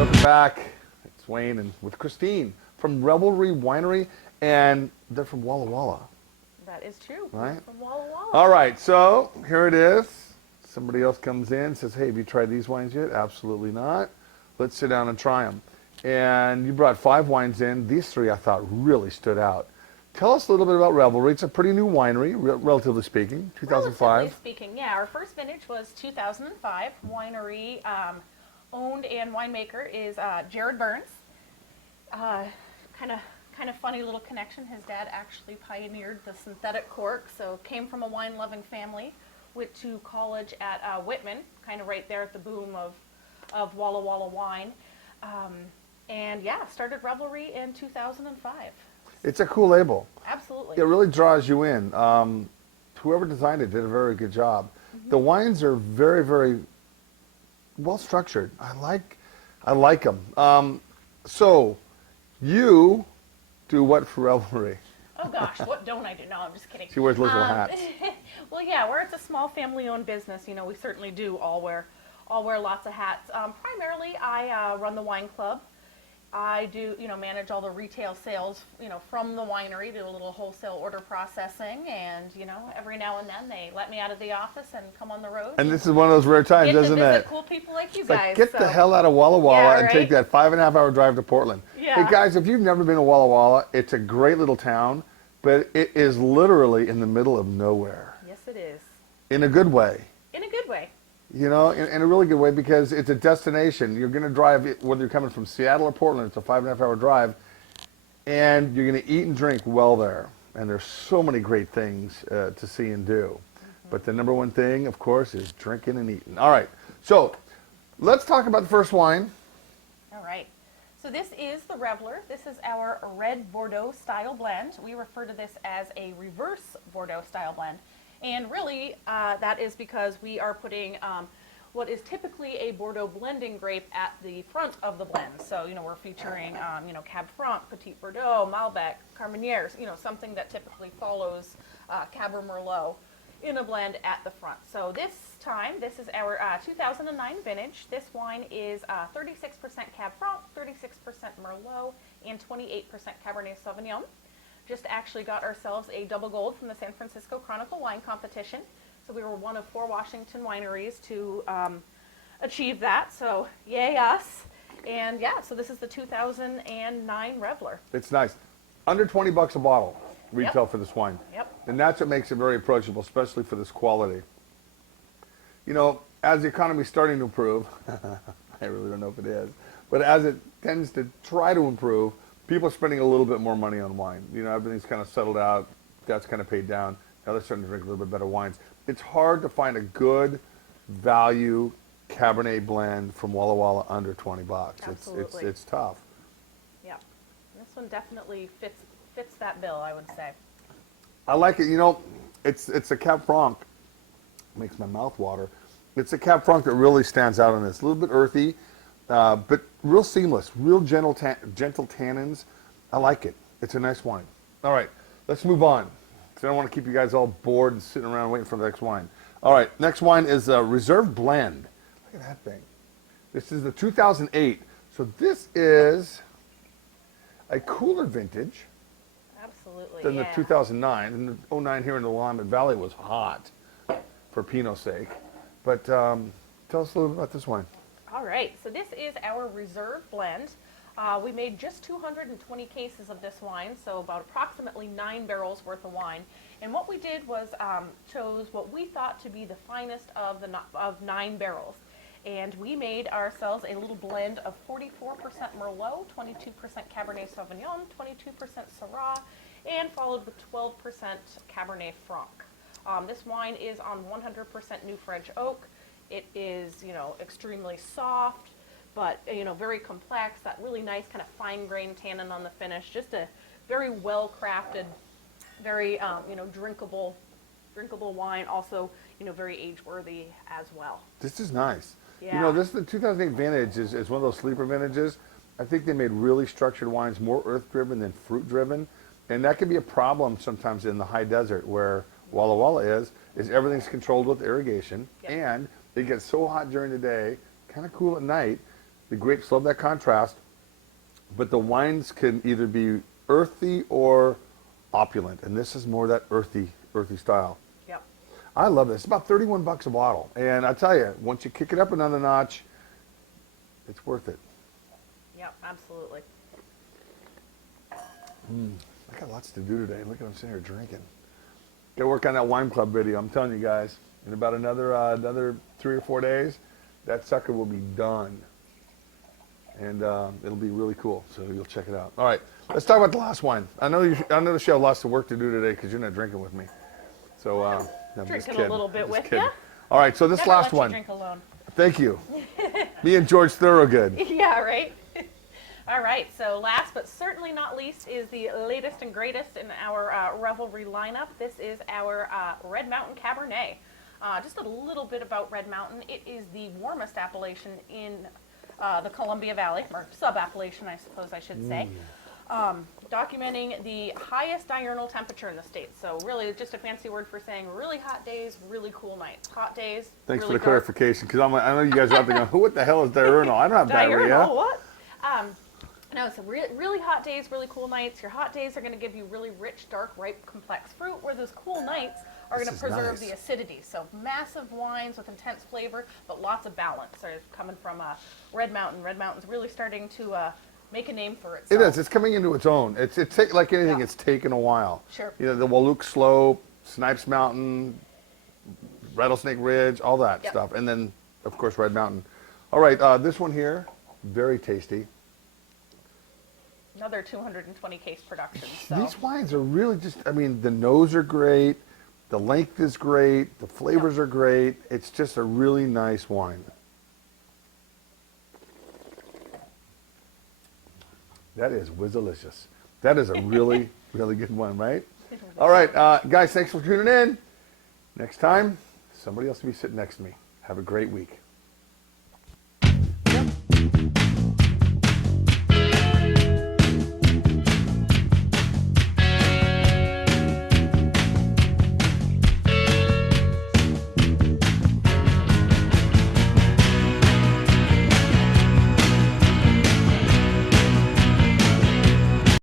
welcome back. It's Wayne and with Christine from Revelry Winery, and they're from Walla Walla. That is true. Right? From Walla Walla. All right, so here it is. Somebody else comes in, says, hey, have you tried these wines yet? Absolutely not. Let's sit down and try them. And you brought 5 wines in. These 3 I thought really stood out. Tell us a little bit about Revelry. It's a pretty new winery, relatively speaking, 2005. Relatively speaking, yeah. Our first vintage was 2005. Winery owned and winemaker is Jared Burns. Kind of funny little connection. His dad actually pioneered the synthetic cork, so came from a wine-loving family. Went to college at Whitman, kind of right there at the boom of Walla Walla wine. And yeah, started Revelry in 2005. It's a cool label. Absolutely. It really draws you in. Whoever designed it did a very good job. The wines are very, very well structured. I like them. So, you do what for Revelry? Oh gosh, what don't I do? No, I'm just kidding. She wears little hats. Well, yeah, where it's a small family-owned business, you know, we certainly do all wear lots of hats. Primarily, I run the wine club. I do, manage all the retail sales, from the winery, do a little wholesale order processing, and, every now and then they let me out of the office and come on the road. And this is one of those rare times, isn't it? Get to visit cool people like you guys. Like, get the hell out of Walla Walla and right? take that 5.5-hour drive to Portland. Yeah. Hey guys, if you've never been to Walla Walla, it's a great little town, but it is literally in the middle of nowhere. Yes, it is. In a good way. In a good way. In a really good way, because it's a destination. You're going to drive, whether you're coming from Seattle or Portland, it's a 5.5-hour drive, and you're going to eat and drink well there. And there's so many great things to see and do. But the number one thing, of course, is drinking and eating. All right, so let's talk about the first wine. All right. So this is the Reveler. This is our red Bordeaux style blend. We refer to this as a reverse Bordeaux style blend. And really, that is because we are putting what is typically a Bordeaux blending grape at the front of the blend. So, we're featuring, Cab Franc, Petit Bordeaux, Malbec, Carmenere, something that typically follows Cabernet Merlot in a blend at the front. So this time, this is our 2009 vintage. This wine is 36% Cab Franc, 36% Merlot, and 28% Cabernet Sauvignon. Just actually got ourselves a double gold from the San Francisco Chronicle Wine Competition. So we were one of 4 Washington wineries to achieve that. So yay us. And yeah, so this is the 2009 Reveler. It's nice. Under $20 a bottle, retail for this wine. Yep. And that's what makes it very approachable, especially for this quality. As the economy is starting to improve, I really don't know if it is, but as it tends to try to improve, people are spending a little bit more money on wine. Everything's kind of settled out. That's kind of paid down. Now they're starting to drink a little bit better wines. It's hard to find a good value Cabernet blend from Walla Walla under $20. Absolutely. It's tough. Yeah. This one definitely fits that bill, I would say. I like it. It's a Cab Franc. Makes my mouth water. It's a Cab Franc that really stands out on this. A little bit earthy, but real seamless, real gentle tannins. I like it. It's a nice wine. All right, let's move on, because I don't want to keep you guys all bored and sitting around waiting for the next wine. All right, next wine is a Reserve Blend. Look at that thing. This is the 2008. So this is a cooler vintage. Absolutely, than the 2009. And the 09 here in the Willamette Valley was hot for Pinot's sake. But tell us a little bit about this wine. All right, so this is our Reserve Blend. We made just 220 cases of this wine, so about approximately 9 barrels worth of wine. And what we did was chose what we thought to be the finest of 9 barrels. And we made ourselves a little blend of 44% Merlot, 22% Cabernet Sauvignon, 22% Syrah, and followed with 12% Cabernet Franc. This wine is on 100% new French oak. It is, extremely soft, but, very complex, that really nice kind of fine-grained tannin on the finish. Just a very well-crafted, very, drinkable wine. Also, very age-worthy as well. This is nice. Yeah. This is the 2008 vintage is one of those sleeper vintages. I think they made really structured wines, more earth-driven than fruit-driven. And that can be a problem sometimes in the high desert where Walla Walla is everything's controlled with irrigation. Yep. And it gets so hot during the day, kind of cool at night. The grapes love that contrast, but the wines can either be earthy or opulent, and this is more that earthy style. Yep. I love this. It's about 31 bucks a bottle, and I tell you, once you kick it up another notch, it's worth it. Yep, absolutely. I got lots to do today. Look at I'm sitting here drinking. Got to work on that wine club video. I'm telling you guys, in about another 3 or 4 days, that sucker will be done, and it'll be really cool. So you'll check it out. All right, let's talk about the last wine. I know the show has lots of work to do today because you're not drinking with me. So I'm just Drinking kidding. a little bit Just with kidding. you. All right, so this Never last let you one. drink alone. Thank you. Me and George Thorogood. Yeah, right. All right, so last but certainly not least is the latest and greatest in our Revelry lineup. This is our Red Mountain Cabernet. Just a little bit about Red Mountain. It is the warmest appellation in the Columbia Valley, or sub-appellation, I suppose I should say. Documenting the highest diurnal temperature in the state. So really just a fancy word for saying really hot days, really cool nights. Hot days, Thanks really for the dark. clarification, because I know you guys are out there going, what the hell is diurnal? I don't have diarrhea. Diurnal, what? No, so really hot days, really cool nights. Your hot days are going to give you really rich, dark, ripe, complex fruit, where those cool nights are going to is preserve nice. the acidity. So massive wines with intense flavor, but lots of balance. So coming from Red Mountain. Red Mountain's really starting to make a name for itself. It is. It's coming into its own. It's like anything. Yeah. It's taken a while. Sure. You know, the Walook Slope, Snipes Mountain, Rattlesnake Ridge, all that Yep. stuff, and then of course Red Mountain. All right, this one here, very tasty. Another 220 case production. So. These wines are really just. I mean, the nose are great, the length is great, the flavors are great. It's just a really nice wine. That is whizzalicious. That is a really, really good one, right? All right, guys, thanks for tuning in. Next time, somebody else will be sitting next to me. Have a great week.